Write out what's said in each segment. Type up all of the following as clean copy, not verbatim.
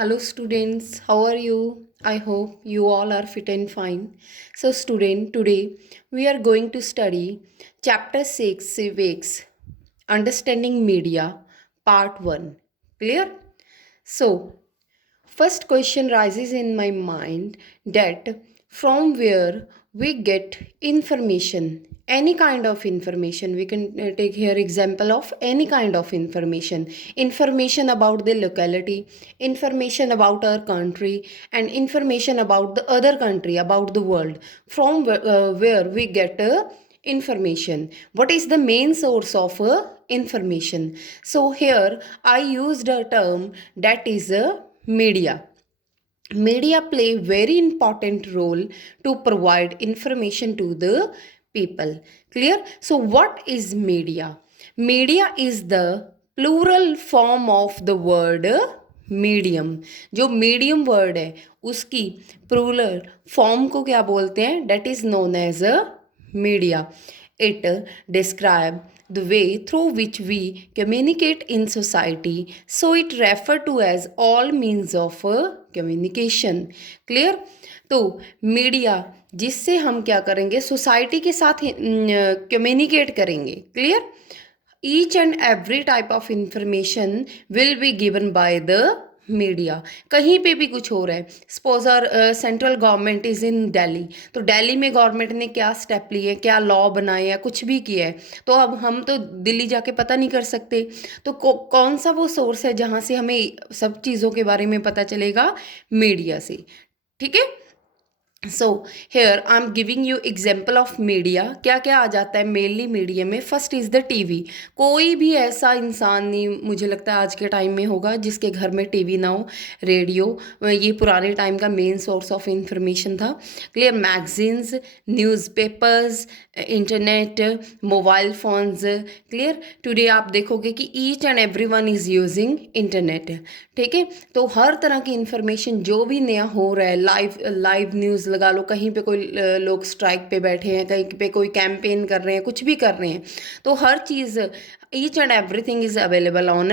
Hello students, how are you? I hope you all are fit and fine. So student, today we are going to study chapter 6 Civics Understanding Media part 1. Clear? So, first question rises in my mind that from where we get information, any kind of information. We can take here example of any kind of information about the locality, information about our country, and information about the other country, about the world. From where we get information, what is the main source of information? So here I used a term that is media. Media play very important role to provide information to the people. Clear? So what is media? Media is the plural form of the word medium. जो medium word है उसकी plural form को क्या बोलते हैं? That is known as a media. It describe the way through which we communicate in society. So it refer to as all means of communication. Clear? तो media जिससे हम क्या करेंगे, सोसाइटी के साथ कम्युनिकेट करेंगे. Clear? Each and every type of information will be given by the media. कहीं पे भी कुछ हो रहा है, suppose our central government is in Delhi, तो दिल्ली में गवर्नमेंट ने क्या स्टेप लिए, क्या लॉ बनाए या कुछ भी किया है, तो अब हम तो दिल्ली जाके पता नहीं कर सकते. तो कौन सा वो सोर्स है जहाँ से हमें सब चीज़ों के बारे में पता चलेगा? मीडिया से. ठीक है. So here I am giving you example of media. क्या क्या आ जाता है मेनली मीडिया में? First is the TV. कोई भी ऐसा इंसान नहीं मुझे लगता है आज के टाइम में होगा जिसके घर में टीवी ना हो. रेडियो, ये पुराने टाइम का मेन सोर्स ऑफ इंफॉर्मेशन था. Clear? Magazines, newspapers, internet, mobile phones. Clear? Today आप देखोगे कि each and every one is using internet. ठीक है. तो हर तरह की इंफॉर्मेशन जो भी नया हो रहा है, लाइव न्यूज़ लगा लो, कहीं पे कोई लोग स्ट्राइक पे बैठे हैं, कहीं पे कोई कैंपेन कर रहे हैं, कुछ भी कर रहे हैं, तो हर चीज़, each and everything is available on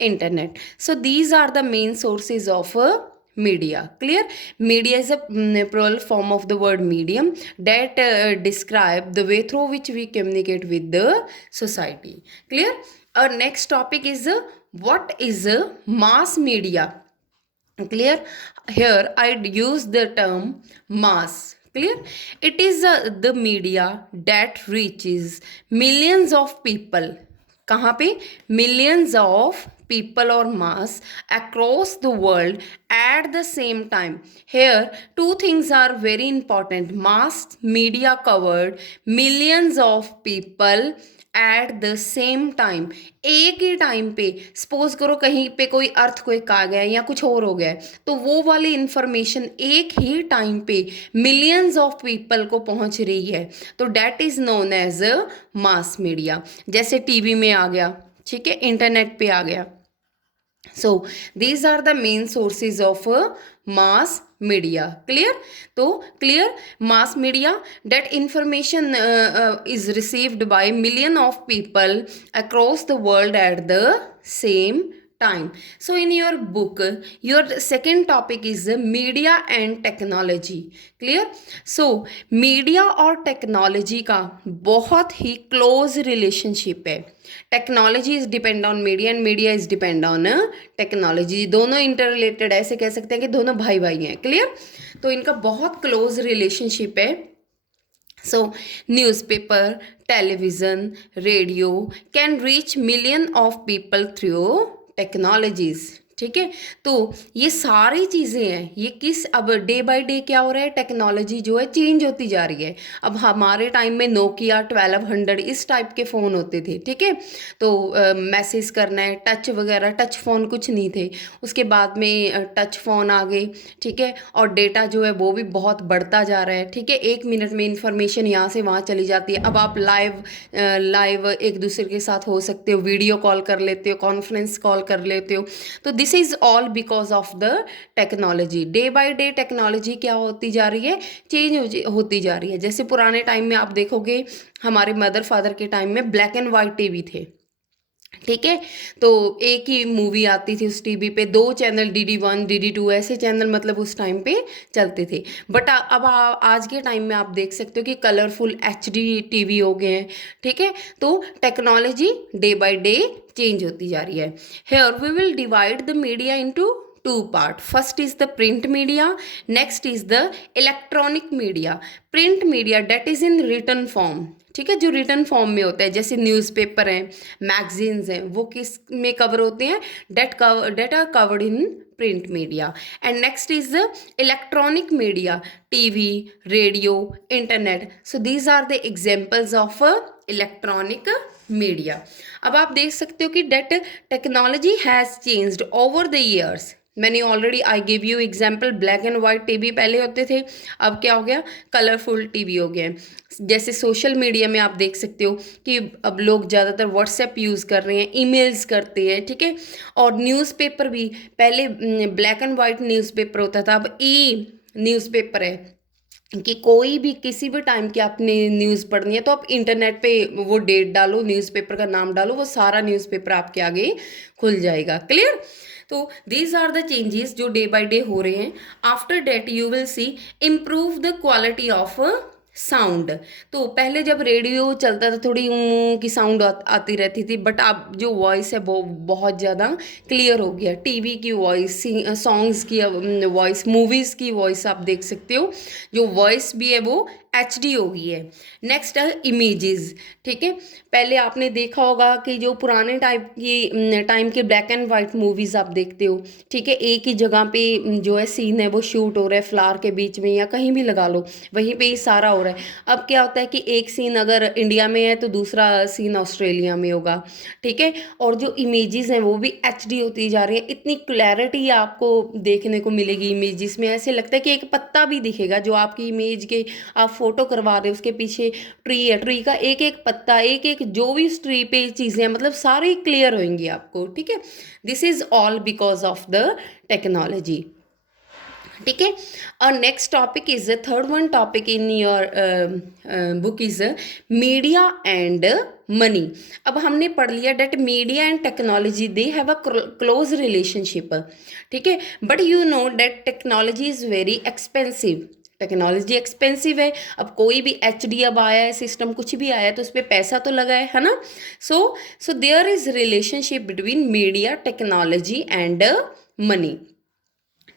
internet. So these are the main sources of media. Clear? Media is a plural form of the word medium that describe the way through which we communicate with the society. Clear? Our next topic is what is mass media. Clear? Here I use the term mass. Clear? It is the media that reaches millions of people. कहाँ पे? Millions of people or mass across the world at the same time. Here two things are very important. Mass media covered millions of people at the same time. एक ही time पे, suppose करो कहीं पे कोई earthquake आ गया या कुछ और हो गया, तो वो वाली इंफॉर्मेशन एक ही टाइम पे मिलियंस ऑफ पीपल को पहुंच रही है, तो that is known as a mass media. जैसे टीवी में आ गया, ठीक है, इंटरनेट पे आ गया. So these are the main sources of mass media. Clear? तो clear? Mass media, that information is received by million of people across the world at the same time. So in your book, your second topic is media and technology. Clear? So media और technology का बहुत ही close relationship है. Technology is depend on media and media is depend on technology. दोनों inter related, ऐसे कह सकते हैं कि दोनों भाई भाई हैं. क्लियर? तो इनका बहुत क्लोज रिलेशनशिप है. सो newspaper, television, radio can reach million of people through technologies. ठीक है. तो ये सारी चीज़ें हैं, ये किस, अब डे बाय डे क्या हो रहा है, टेक्नोलॉजी जो है चेंज होती जा रही है. अब हमारे टाइम में नोकिया 1200 इस टाइप के फ़ोन होते थे. ठीक है. तो मैसेज करना है, टच वगैरह, टच फ़ोन कुछ नहीं थे. उसके बाद में टच फ़ोन आ गए. ठीक है. और डेटा जो है वो भी बहुत बढ़ता जा रहा है. ठीक है. 1 मिनट में इंफॉर्मेशन यहाँ से वहाँ चली जाती है. अब आप लाइव एक दूसरे के साथ हो सकते हो, वीडियो कॉल कर लेते हो, कॉन्फ्रेंस कॉल कर लेते हो. तो this is all because of the technology. Day by day technology क्या होती जा रही है, चेंज होती जा रही है. जैसे पुराने टाइम में आप देखोगे, हमारे मदर फादर के टाइम में ब्लैक एंड वाइट टीवी थे. ठीक है। तो एक ही मूवी आती थी उस टीवी पे, दो चैनल, DD1 DD2 ऐसे चैनल मतलब उस टाइम पे चलते थे। बट अब आज के टाइम में आप देख सकते हो कि कलरफुल HD टीवी हो गए हैं। ठीक है। तो technology day by day change होती जा रही है। Here we will divide the media into two part. First is the print media, next is the electronic media. Print media that is in written form, ठीक है, जो return form में होता है, जैसे न्यूज़पेपर हैं, मैगजीन्स हैं, वो किस में कवर होते हैं, that are covered in print media. And next is the electronic media, TV, radio, internet. So these are the examples of electronic media. अब आप देख सकते हो कि that technology has changed over the years. मैंने already I give you example, black and white TV पहले होते थे, अब क्या हो गया, कलरफुल टीवी हो गए। जैसे सोशल मीडिया में आप देख सकते हो कि अब लोग ज़्यादातर व्हाट्सएप यूज़ कर रहे हैं, ईमेल्स करते हैं, ठीक है। और न्यूज़पेपर भी पहले ब्लैक एंड वाइट न्यूज़पेपर होता था, अब ई न्यूज़पेपर है कि कोई भी किसी भी टाइम की आपने न्यूज़ पढ़नी है तो आप इंटरनेट पे वो डेट डालो, न्यूज़पेपर का नाम डालो, वो सारा न्यूज़पेपर आपके आगे खुल जाएगा। क्लियर। तो दीज आर द चेंजेस जो डे बाय डे हो रहे हैं। After that you will see improve the quality of sound. तो पहले जब रेडियो चलता था थोड़ी की साउंड आती रहती थी, बट अब जो वॉइस है वो बहुत ज़्यादा क्लियर हो गया। टीवी की वॉइस, सॉन्ग्स की वॉइस, मूवीज़ की वॉइस आप देख सकते हो, जो वॉइस भी है वो HD हो गई है। नेक्स्ट है इमेजेस, ठीक है। पहले आपने देखा होगा कि जो पुराने टाइम के ब्लैक एंड वाइट मूवीज़ आप देखते हो, ठीक है, एक ही जगह पे जो है सीन है वो शूट हो रहा है, फ्लावर के बीच में या कहीं भी लगा लो, वहीं पे ही सारा हो रहा है। अब क्या होता है कि एक सीन अगर इंडिया में है तो दूसरा सीन ऑस्ट्रेलिया में होगा, ठीक है। और जो इमेजेस हैं वो भी HD होती जा रही है। इतनी क्लैरिटी आपको देखने को मिलेगी इमेजेस में, ऐसे लगता है कि एक पत्ता भी दिखेगा जो आपकी इमेज के आप फोटो करवा रहे हो, उसके पीछे ट्री है, ट्री का एक एक पत्ता, एक एक जो भी उस ट्री पे चीज़ें मतलब सारी क्लियर होंगी आपको, ठीक है। This is all because of the technology, ठीक है। और next topic is the third one topic in your book is media and money. अब हमने पढ़ लिया that media and technology they have a close relationship, ठीक है। But you know that technology is very expensive. Technology expensive है। अब कोई भी HD अब आया है सिस्टम, कुछ भी आया है तो उस पर पैसा तो लगा है ना। So there is relationship between media, technology and money,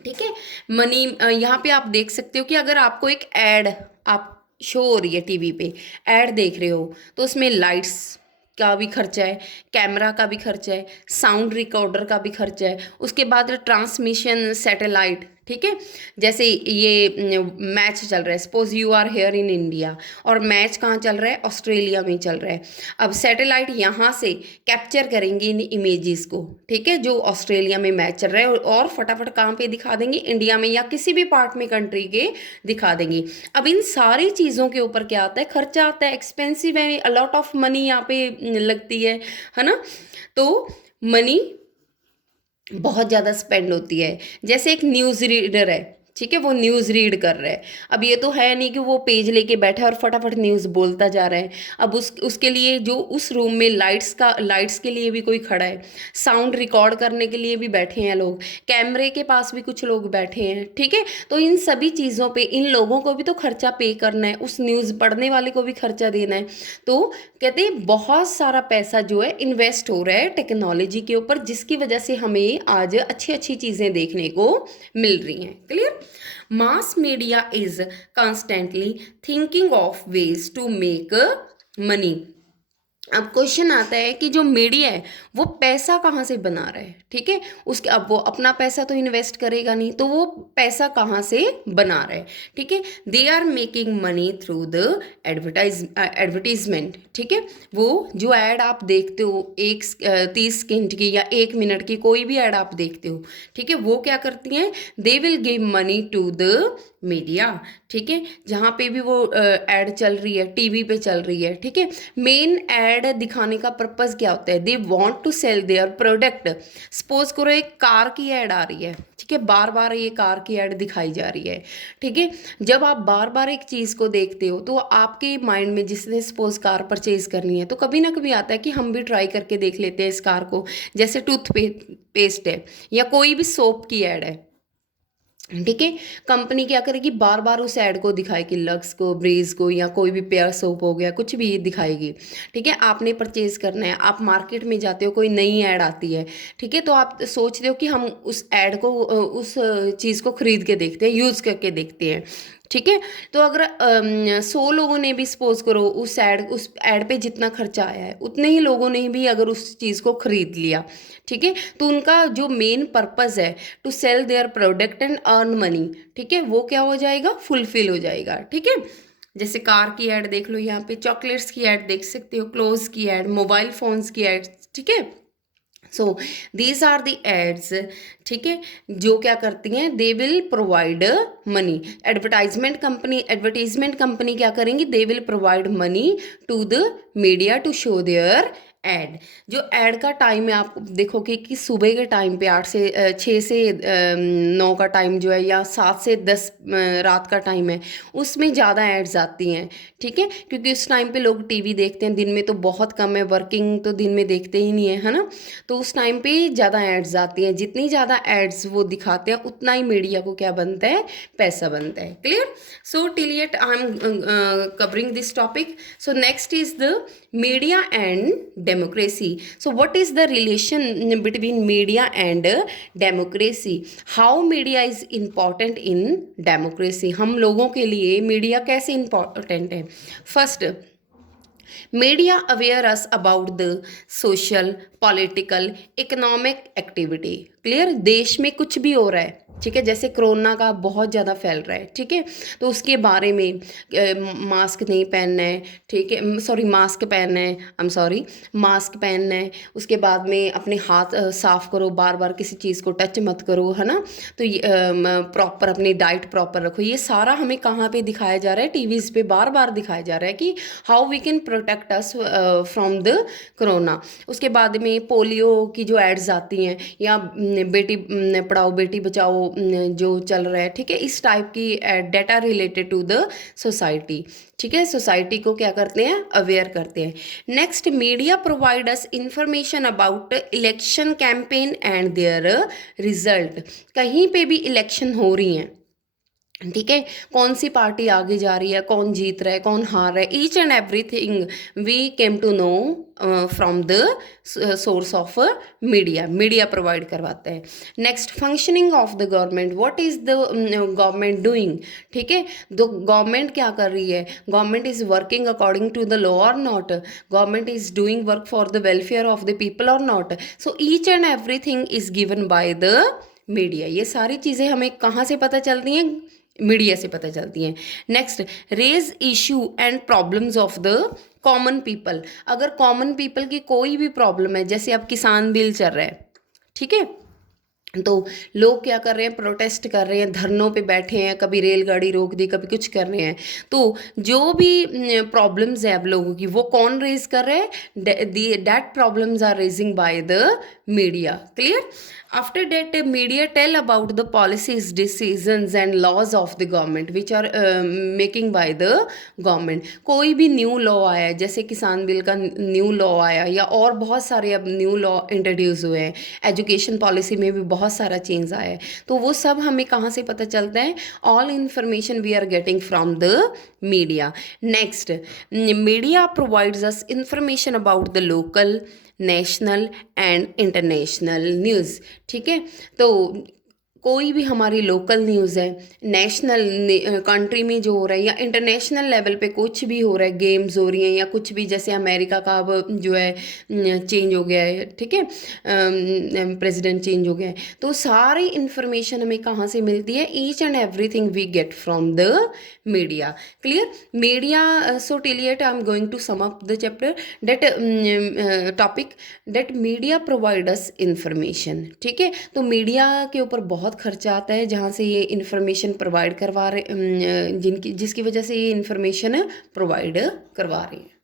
ठीक है। मनी, यहाँ पे आप देख सकते हो कि अगर आपको एक ऐड आप शो हो रही है टीवी पे, ऐड देख रहे हो, तो उसमें लाइट्स का भी खर्चा है, कैमरा का भी खर्चा है, साउंड रिकॉर्डर का भी खर्चा है, उसके बाद ट्रांसमिशन सैटेलाइट, ठीक है। जैसे ये मैच चल रहा है, suppose you are here in India और मैच कहाँ चल रहा है, ऑस्ट्रेलिया में चल रहा है। अब सैटेलाइट यहाँ से कैप्चर करेंगे इन इमेजेस को, ठीक है, जो ऑस्ट्रेलिया में मैच चल रहा है, और फटाफट कहाँ पे दिखा देंगे, इंडिया में या किसी भी पार्ट में कंट्री के दिखा देंगे। अब इन सारी चीज़ों के ऊपर क्या आता है, खर्चा आता है, एक्सपेंसिव है, अलॉट ऑफ मनी यहाँ पे लगती है ना। तो मनी बहुत ज़्यादा स्पेंड होती है। जैसे एक न्यूज़ रीडर है, ठीक है, वो न्यूज़ रीड कर रहा है। अब ये तो है नहीं कि वो पेज लेके बैठा है और फटाफट न्यूज़ बोलता जा रहा है। अब उसके लिए जो उस रूम में लाइट्स के लिए भी कोई खड़ा है, साउंड रिकॉर्ड करने के लिए भी बैठे हैं लोग, कैमरे के पास भी कुछ लोग बैठे हैं, ठीक है। तो इन सभी चीज़ों पे इन लोगों को भी तो खर्चा पे करना है, उस न्यूज़ पढ़ने वाले को भी खर्चा देना है। तो कहते हैं बहुत सारा पैसा जो है इन्वेस्ट हो रहा है टेक्नोलॉजी के ऊपर, जिसकी वजह से हमें आज अच्छी अच्छी चीज़ें देखने को मिल रही हैं। Clear. Mass media is constantly thinking of ways to make money. अब क्वेश्चन आता है कि जो मीडिया है वो पैसा कहाँ से बना रहा है, ठीक है। उसके अब वो अपना पैसा तो इन्वेस्ट करेगा नहीं, तो वो पैसा कहाँ से बना रहा है, ठीक है। They are making money through the advertisement, ठीक है। वो जो ऐड आप देखते हो 30 सेकेंड की या 1 मिनट की कोई भी ऐड आप देखते हो, ठीक है, वो क्या करती हैं, they will give money to the media, ठीक है। जहाँ पे भी वो ऐड चल रही है, टीवी पे चल रही है, ठीक है। मेन ऐड एड दिखाने का पर्पज़ क्या होता है, they want to sell their product. Suppose करो एक कार की ऐड आ रही है, ठीक है, बार बार ये कार की ऐड दिखाई जा रही है, ठीक है। जब आप बार बार एक चीज़ को देखते हो तो आपके माइंड में, जिसने सपोज कार परचेज करनी है, तो कभी ना कभी आता है कि हम भी ट्राई करके देख लेते हैं इस कार को। जैसे टूथपेस्ट है या कोई भी सोप की ऐड है, ठीक है, कंपनी क्या करेगी, बार बार उस ऐड को दिखाएगी, लक्स को, ब्रीज को, या कोई भी पेयर सोप हो गया, कुछ भी दिखाएगी, ठीक है। आपने परचेज करना है, आप मार्केट में जाते हो, कोई नई ऐड आती है, ठीक है, तो आप सोचते हो कि हम उस ऐड को, उस चीज़ को खरीद के देखते हैं, यूज़ करके देखते हैं, ठीक है। तो अगर 100 लोगों ने भी, सपोज करो, उस ऐड पे जितना खर्चा आया है, उतने ही लोगों ने भी अगर उस चीज़ को खरीद लिया, ठीक है, तो उनका जो मेन पर्पज़ है to sell their product and earn money, ठीक है, वो क्या हो जाएगा, फुलफिल हो जाएगा, ठीक है। जैसे कार की ऐड देख लो, यहाँ पे चॉकलेट्स की ऐड देख सकते हो, क्लोथ्स की ऐड, मोबाइल फोन्स की ऐड, ठीक है। So these are the ads, ठीक है, जो क्या करती हैं, they will provide money. Advertisement company क्या करेंगी, they will provide money to the media to show their ad. जो ऐड का टाइम है, आप देखोगे कि सुबह के टाइम पे 6 से 9 का टाइम जो है, या 7 से 10 रात का टाइम है, उसमें ज़्यादा एड्स आती हैं, ठीक है, क्योंकि उस टाइम पे लोग टीवी देखते हैं, दिन में तो बहुत कम है, वर्किंग तो दिन में देखते ही नहीं है ना, तो उस टाइम पे ज़्यादा एड्स आती हैं। जितनी ज़्यादा एड्स वो दिखाते हैं, उतना ही मीडिया को क्या बनता है, पैसा बनता है। Clear? So till yet I am covering this topic. So next is the media and democracy. So what is the relation between media and democracy? How media is important in democracy? हम लोगों के लिए media कैसे important है? First, media aware us about the social, political, economic activity. Clear? देश में कुछ भी हो रहा है, ठीक है, जैसे कोरोना का बहुत ज़्यादा फैल रहा है, ठीक है, तो उसके बारे में मास्क नहीं पहनना है, ठीक है, सॉरी मास्क पहनना है, मास्क पहनना है, उसके बाद में अपने हाथ साफ करो, बार बार किसी चीज़ को टच मत करो, है ना, तो प्रॉपर अपनी डाइट प्रॉपर रखो। ये सारा हमें कहाँ पे दिखाया जा रहा है, टीवीज़ पे बार बार दिखाया जा रहा है कि how we can protect us from the corona. उसके बाद में पोलियो की जो एड्स आती हैं, या बेटी पढ़ाओ बेटी बचाओ जो चल रहा है, ठीक है, इस टाइप की data related to the society, ठीक है, सोसाइटी को क्या करते हैं, अवेयर करते हैं। Next, media provide us information about election campaign and there result. कहीं पे भी इलेक्शन हो रही हैं, ठीक है, कौन सी पार्टी आगे जा रही है, कौन जीत रहा है, कौन हार रहा है, each and everything we came to know from the source of media provide करवाता है। Next, functioning of the government, what is the government doing, ठीक है, तो गवर्नमेंट क्या कर रही है, government is working according to the law और not, government is doing work for the welfare of the people और not. So each and everything is given by the media. ये सारी चीज़ें हमें कहाँ से पता चलती हैं, मीडिया से पता चलती हैं। Next, raise issue and problems of the common people. अगर कॉमन पीपल की कोई भी प्रॉब्लम है, जैसे अब किसान बिल चल रहा है, ठीक है, तो लोग क्या कर रहे हैं, प्रोटेस्ट कर रहे हैं, धरनों पे बैठे हैं, कभी रेलगाड़ी रोक दी, कभी कुछ कर रहे हैं, तो जो भी प्रॉब्लम्स हैं अब लोगों की, वो कौन रेज कर रहे हैं, that problems are raising by the media. Clear? After that media tell about the policies, decisions and laws of the government which are making by the government. कोई भी न्यू लॉ आया, जैसे किसान बिल का new law आया, या और बहुत सारे अब न्यू लॉ इंट्रोड्यूस हुए हैं, एजुकेशन पॉलिसी में भी बहुत सारा चेंज आया है, तो वो सब हमें कहाँ से पता चलता है, all information we are getting from the media. Next, media provides us information about the local, national and international news, ठीक है, तो कोई भी हमारी लोकल न्यूज़ है, नेशनल कंट्री में जो हो रहा है, या इंटरनेशनल लेवल पे कुछ भी हो रहा है, गेम्स हो रही हैं, या कुछ भी, जैसे अमेरिका का अब जो है चेंज हो गया है, ठीक है, प्रेसिडेंट चेंज हो गया है, तो सारी इन्फॉर्मेशन हमें कहाँ से मिलती है, each and everything we get from the media. Clear? Media, so till yet I am going to sum up the chapter that topic that media provide us information, ठीक है, तो मीडिया के ऊपर बहुत खर्चा आता है, जहाँ से ये इन्फॉर्मेशन प्रोवाइड करवा रहे, जिसकी वजह से ये इन्फॉर्मेशन प्रोवाइड करवा रहे हैं।